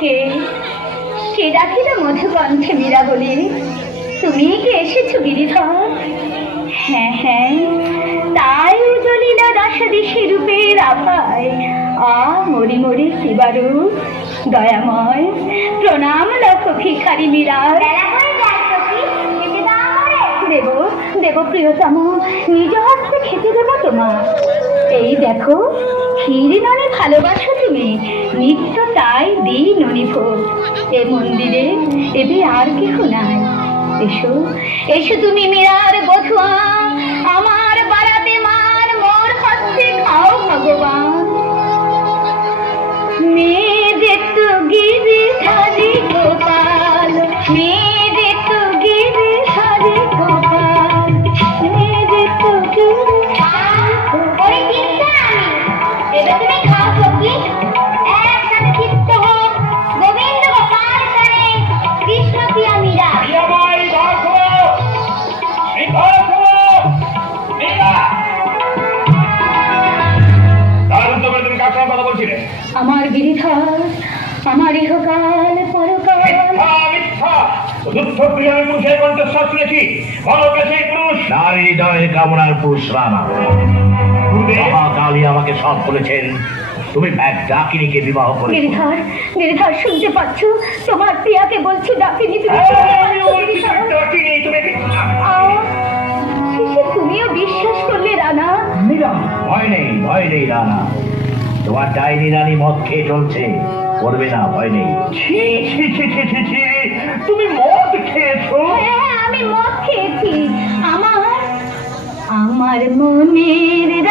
কে কে ডাকিল মধুকণ্ঠে মীরা বলে? তুমি কি এসেছো গিরিধর? হ্যাঁ হ্যাঁ, তাই জ্বলিল দশদিশি রূপের আভায়। মরি মরি শিবারু দয়াময়, প্রণাম লক্ষ ভিখারি মীরা। দেব দেব প্রিয়তম, নিজ হস্তে খেতে দেব তোমার। এই দেখো, ক্ষীর ননে ভালোবাসো তুমি, নিত্য তাই দিই ননি ভোগ। এ মন্দিরে এবে আর কেহ নাই। এসো এসো তুমি মীরার বধুয়া, আমার বাড়াতে মান, মোর হস্তে খাও ভগবান। মেয়ে তো গিরিধারী গোপাল, মেয়ে তো গিরিধারী গোপাল, মেয়ে তো গিরিধারী গোপাল। এবার তুমি খাও সখী, একসাথে চিত্ত হোক গোবিন্দ গোপাল কানে, কৃষ্ণ প্রিয়া মীরা। আমার গিরিধর, আমার ইহকাল পরকাল। নারী হৃদয়ে কামনার পুরুষ রানা। কালী আমাকে সব বলেছেন তুমি এক ডাকিনীকে বিবাহ করে। গিরিধর গিরিধর, শুনতে পাচ্ছ? তোমার প্রিয়াকে বলছি ডাকিনী। তুমিও বিশ্বাস করলে রানা? ভয় নেই ভয় নেই রানা, তোমার ডাইনি রানী মদ খেয়ে চলছে, করবে না, ভয় নেই। তুমি মদ খেয়েছো? হ্যাঁ, আমি মদ খেয়েছি। আমার মনের